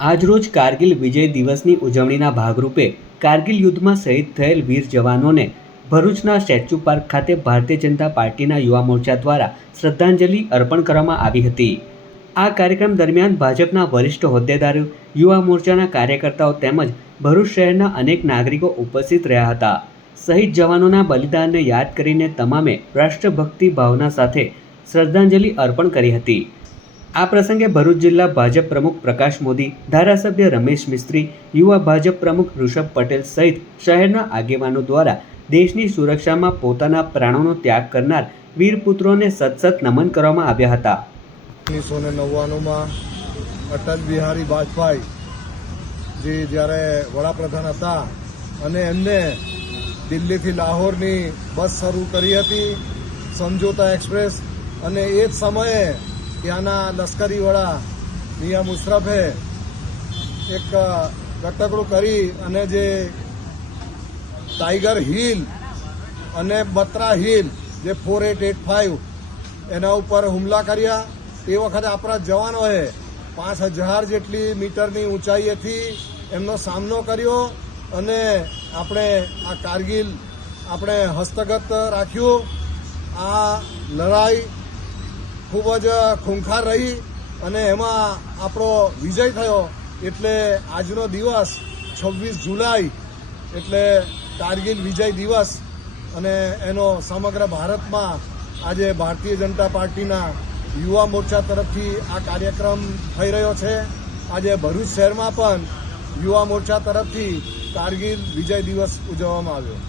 આજરોજ કારગિલ વિજય દિવસની ઉજવણીના ભાગરૂપે કારગિલ યુદ્ધમાં શહીદ થયેલ વીર જવાનોને ભરૂચના સ્ટેચ્યુ પાર્ક ખાતે ભારતીય જનતા પાર્ટીના યુવા મોરચા દ્વારા શ્રદ્ધાંજલિ અર્પણ કરવામાં આવી હતી. આ કાર્યક્રમ દરમિયાન ભાજપના વરિષ્ઠ હોદ્દેદારો, યુવા મોરચાના કાર્યકર્તાઓ તેમજ ભરૂચ શહેરના અનેક નાગરિકો ઉપસ્થિત રહ્યા હતા. શહીદ જવાનોના બલિદાનને યાદ કરીને તમામે રાષ્ટ્રભક્તિ ભાવના સાથે શ્રદ્ધાંજલિ અર્પણ કરી હતી. આ પ્રસંગે ભરૂચ જિલ્લા ભાજપ પ્રમુખ પ્રકાશ મોદી, ધારાસભ્ય રમેશ મિસ્ત્રી, યુવા ભાજપ પ્રમુખ ઋષભ પટેલ સહિત શહેરના આગેવાનો દ્વારા દેશની સુરક્ષામાં પોતાના પ્રાણોનો ત્યાગ કરનાર વીરપુત્રોને સતસત નમન કરવામાં આવ્યા હતા. ઓગણીસો ને નવ્વાણુંમાં અટલ બિહારી વાજપેયી જે જ્યારે વડાપ્રધાન હતા અને એમને દિલ્હીથી લાહોરની બસ શરૂ કરી હતી, સમજોતા એક્સપ્રેસ અને એ જ સમયે ત્યાંના લશ્કરી વડા મિયા મુશરફે એક ગટકડું કરી અને જે ટાઈગર હિલ અને બત્રા હિલ જે ફોર એટ એટ ફાઇવ એના ઉપર હુમલા કર્યા. તે વખતે આપણા જવાનોએ પાંચ હજાર જેટલી મીટરની ઊંચાઈએથી એમનો સામનો કર્યો અને આપણે આ કારગિલ આપણે હસ્તગત રાખ્યું. આ લડાઈ ખૂબ જ ખૂંખાર રહી અને એમાં આપણો વિજય થયો એટલે આજનો દિવસ છવ્વીસ જુલાઈ એટલે કારગિલ વિજય દિવસ અને એનો સમગ્ર ભારતમાં આજે ભારતીય જનતા પાર્ટીના યુવા મોરચા તરફથી આ કાર્યક્રમ થઈ રહ્યો છે. આજે ભરૂચ શહેરમાં પણ યુવા મોરચા તરફથી કારગિલ વિજય દિવસ ઉજવવામાં આવ્યો.